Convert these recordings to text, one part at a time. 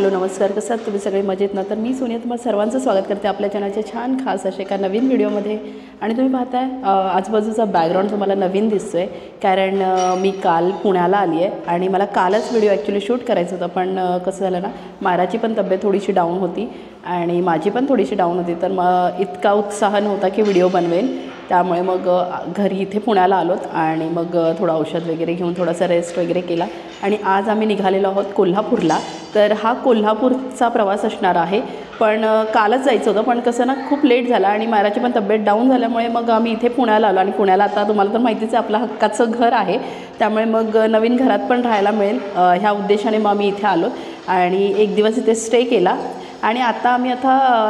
Hello नमस्कार, कसं आहात तुम्ही सगळे? मजेत ना? तर मी सोनिया तुम्हाला सर्वांचं स्वागत करते आपल्या चॅनलच्या छान खास अशा एका नवीन व्हिडिओमध्ये. आणि तुम्ही पाहताय आजूबाजूचा बॅकग्राऊंड तुम्हाला नवीन दिसतोय, कारण मी काल पुण्याला आली आहे आणि मला कालच व्हिडिओ ॲक्च्युली शूट करायचं होतं. पण कसं झालं ना, माराची पण तब्येत थोडीशी डाऊन होती आणि माझी पण थोडीशी डाऊन होती. तर मग इतका उत्साह नव्हता की व्हिडिओ बनवेल, त्यामुळे मग घरी इथे पुण्याला आलोत आणि मग थोडं औषध वगैरे घेऊन थोडासा रेस्ट वगैरे केला. आणि आज आम्ही निघालेलो आहोत कोल्हापूरला. तर हा कोल्हापूरचा प्रवास असणार आहे, पण कालच जायचं होतं, पण कसं ना खूप लेट झाला आणि मायराची पण तब्येत डाऊन झाल्यामुळे मग आम्ही इथे पुण्याला आलो. आणि पुण्याला आता तुम्हाला तर माहितीच आहे, आपलं हक्काचं घर आहे, त्यामुळे मग नवीन घरात पण राहायला मिळेल ह्या उद्देशाने मग आम्ही इथे आलो आणि एक दिवस इथे स्टे केला. आणि आता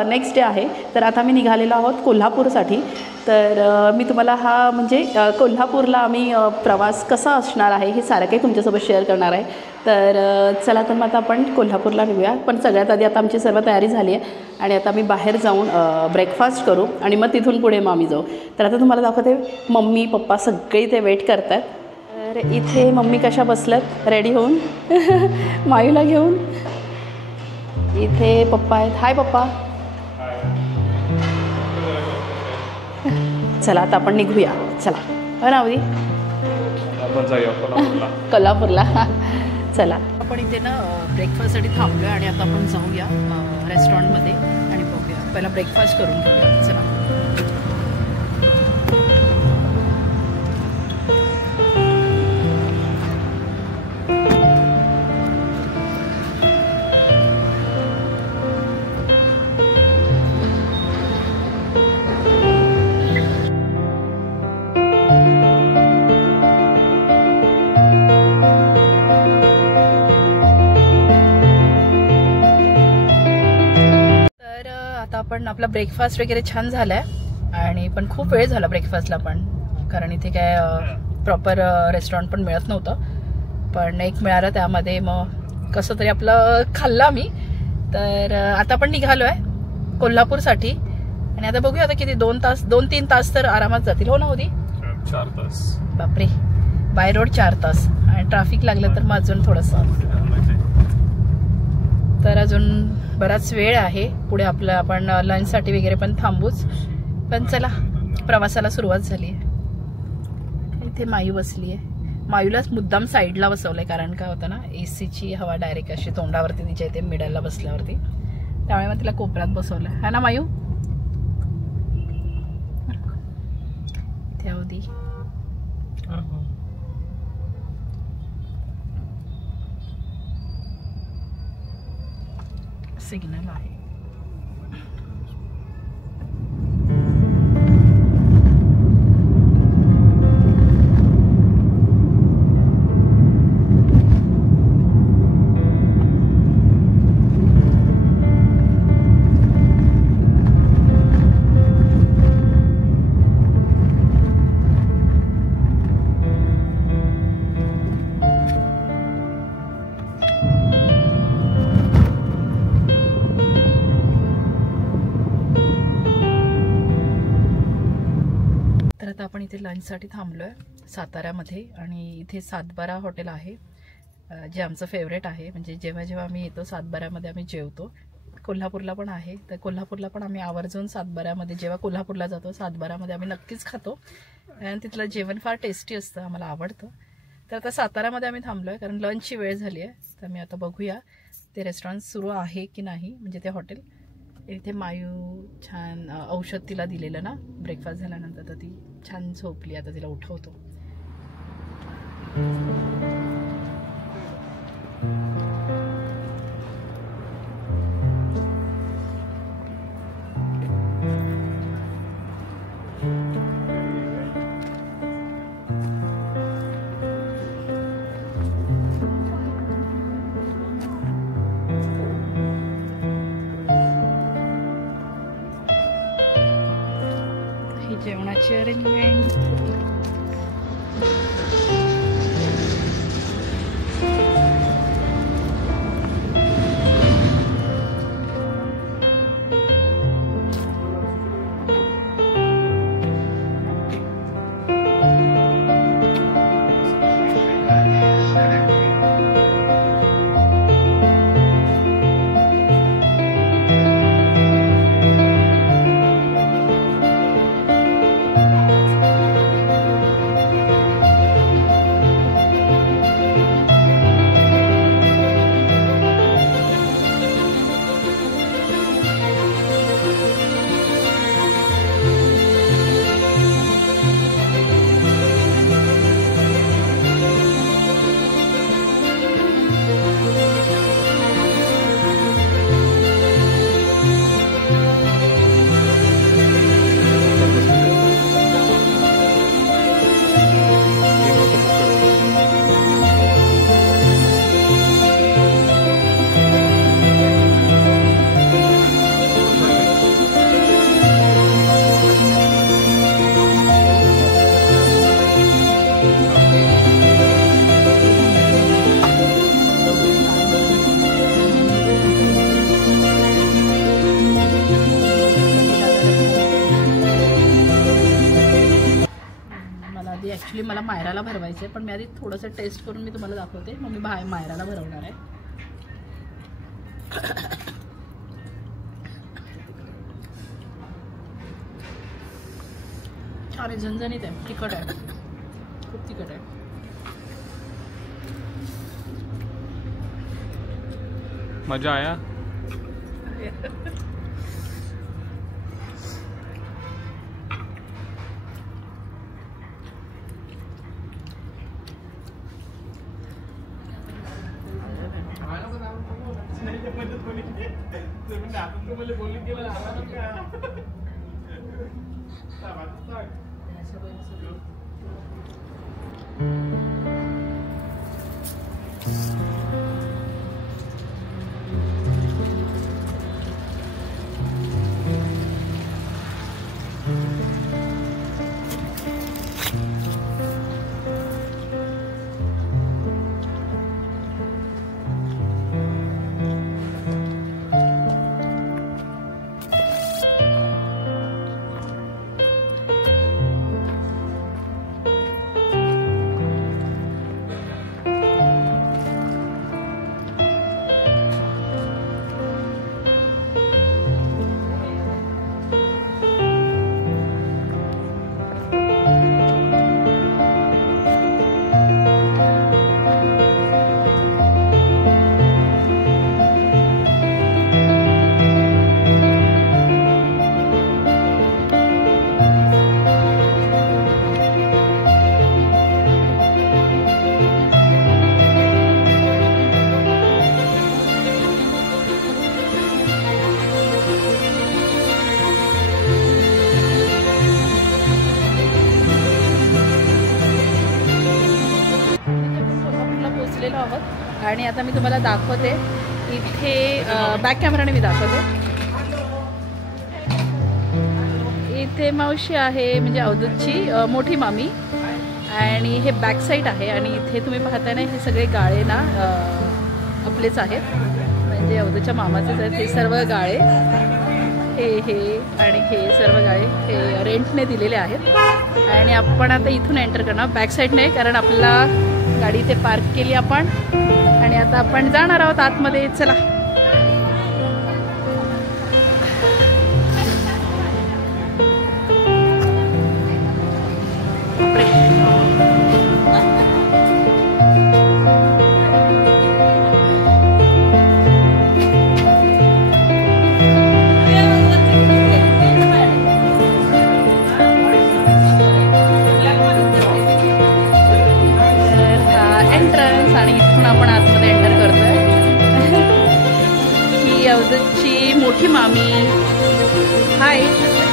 नेक्स्ट डे आहे, तर आता आम्ही निघालेलो आहोत कोल्हापूरसाठी. तर मी तुम्हाला हा म्हणजे कोल्हापूरला आम्ही प्रवास कसा असणार आहे हे सारं काही तुमच्यासोबत शेअर करणार आहे. तर चला, तर मग आता आपण कोल्हापूरला निघूया. पण सगळ्यात आधी आता आमची सर्व तयारी झाली आहे आणि आता आम्ही बाहेर जाऊन ब्रेकफास्ट करू आणि मग तिथून पुढे मग आम्ही जाऊ. तर आता तुम्हाला दाखवते, मम्मी पप्पा सगळे इथे वेट करत आहेत. तर इथे मम्मी कशा बसल्यात रेडी होऊन मायूला घेऊन. इथे पप्पा आहेत. हाय पप्पा. चला आता आपण निघूया. चला हो ना, कोल्हापूरला. चला, आपण इथे ना ब्रेकफास्टसाठी थांबलो आहे आणि आता आपण जाऊया रेस्टॉरंटमध्ये आणि बघूया. पहिला ब्रेकफास्ट करून घेऊया. चला. पण आपला ब्रेकफास्ट वगैरे छान झाला आहे आणि पण खूप वेळ झाला ब्रेकफास्टला पण, कारण इथे काय प्रॉपर रेस्टॉरंट पण मिळत नव्हतं. पण एक मिळालं, त्यामध्ये मग कसं तरी आपलं खाल्लं आम्ही. तर आता आपण निघालो आहे कोल्हापूरसाठी आणि आता बघूया आता किती 2-3 तास तर आरामात जातील. हो ना होती? 4 तास. बापरे, बाय रोड 4 तास आणि ट्रॅफिक लागलं तर मग अजून थोडंसं. तर अजून बराच वेळ आहे पुढे आपलं. आपण लंचसाठी वगैरे पण थांबूच. पण चला, प्रवासाला सुरुवात झाली आहे. इथे मायू बसली आहे. मायूलाच मुद्दाम साईडला बसवलंय, कारण काय होतं ना, एसीची हवा डायरेक्ट अशी तोंडावरती तिच्या इथे मिडलला बसल्यावरती, त्यामुळे मग तिला कोपऱ्यात बसवलंय. है ना मायू? इथे होती. सिग्नल आहे. आपण इथे लंचसाठी थांबलो आहे साताऱ्यामध्ये आणि इथे सातबारा हॉटेल आहे, जे आमचं फेवरेट आहे. म्हणजे जेव्हा जेव्हा आम्ही येतो सातबाऱ्यामध्ये आम्ही जेवतो. कोल्हापूरला पण आहे, तर कोल्हापूरला पण आम्ही आवर्जून सातबाऱ्यामध्ये, जेव्हा कोल्हापूरला जातो सातबाऱ्यामध्ये आम्ही नक्कीच खातो आणि तिथलं जेवण फार टेस्टी असतं, आम्हाला आवडतं. तर आता साताऱ्यामध्ये आम्ही थांबलो आहे कारण लंचची वेळ झाली आहे. तर मी आता बघूया ते रेस्टॉरंट सुरू आहे की नाही, म्हणजे ते हॉटेल. इथे मायू छान औषध तिला दिलेलं ना ब्रेकफास्ट झाल्यानंतर, तर ती छान झोपली. आता तिला उठवतो. जेवणाची अरेंजमेंट. ॲक्च्युली मला मायराला भरवायचं आहे, पण मी आधी थोडंसं टेस्ट करून मी तुम्हाला दाखवते, मग मी मायराला भरवणार आहे. छान आहे, झणझणीत आहे, तिखट आहे, खूप तिखट आहे. मजा आया. आणि आता मी तुम्हाला दाखवते इथे बॅक कॅमेराने मी दाखवते. इथे मावशी आहे म्हणजे अवधूतची मोठी मामी आणि हे बॅक साईड आहे. आणि इथे तुम्ही पाहताय ना हे सगळे गाळे ना आपलेच आहेत म्हणजे अवधूतच्या मामाचेच आहेत. हे सर्व गाळे हे आणि हे सर्व गाळे हे रेंटने दिलेले आहेत. आणि आपण आता इथून एंटर करणार बॅक साईडने कारण आपल्याला गाडी इथे पार्क केली आपण आणि आता आपण जाणार आहोत आतमध्ये. चला आणि इथून आपण आतमध्ये एंटर करतोय. ही अवधूतची मोठी मामी. हाय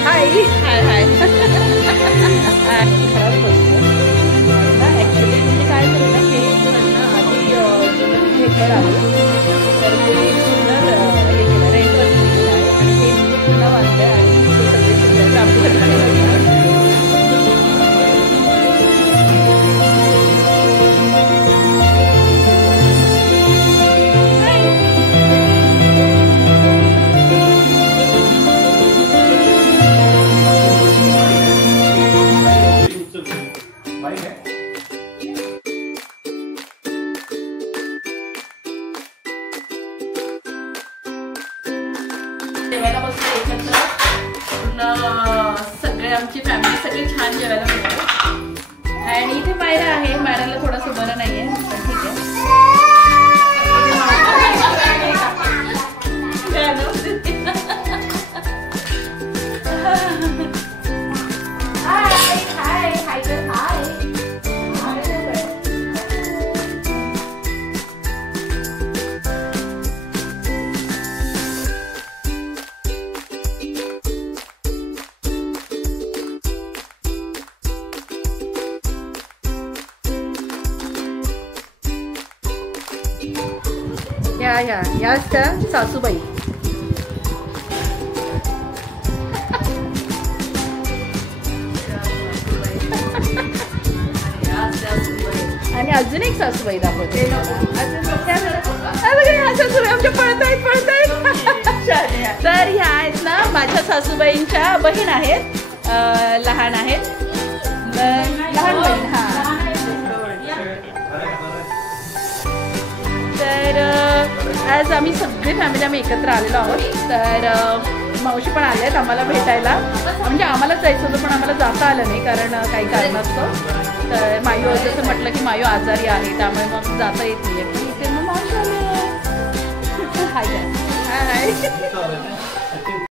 हाय हाय हाय. ॲक्च्युली म्हणजे काय झालं ना हे आधी हे घर आहे तर ते पूर्ण हे केलं रेंटवर दिलेलं आहे आणि हे पुन्हा बांधलं आहे आणि ते सगळे सुंदर आपल्याकडे जेवायला बसतो एकत्र सगळे आमची फॅमिली सगळे छान जेवायला बसतो. आणि इथे मायरा आहे. मायराला थोडंसं बरं नाही आहे पण ठीक आहे. याच त्या सासूबाई. आणि अजून एक सासूबाई दाखवते. आमच्या पळतायत तर ह्या आहेत ना माझ्या सासूबाईंच्या बहीण आहेत. लहान आहेत लहान बहीण. हा तर आज आम्ही सगळे फॅमिली एकत्र आलेलो आहोत. तर मावशी पण आल्या आहेत आम्हाला भेटायला. म्हणजे आम्हालाच जायचं होतं पण आम्हाला जाता आलं नाही कारण काही कारणास्तव. तर मायू जसं म्हटलं की मायू आजारी आहे त्यामुळे मग जाता येत नाही. पण इथे मग मावशी आले. हाय हाय.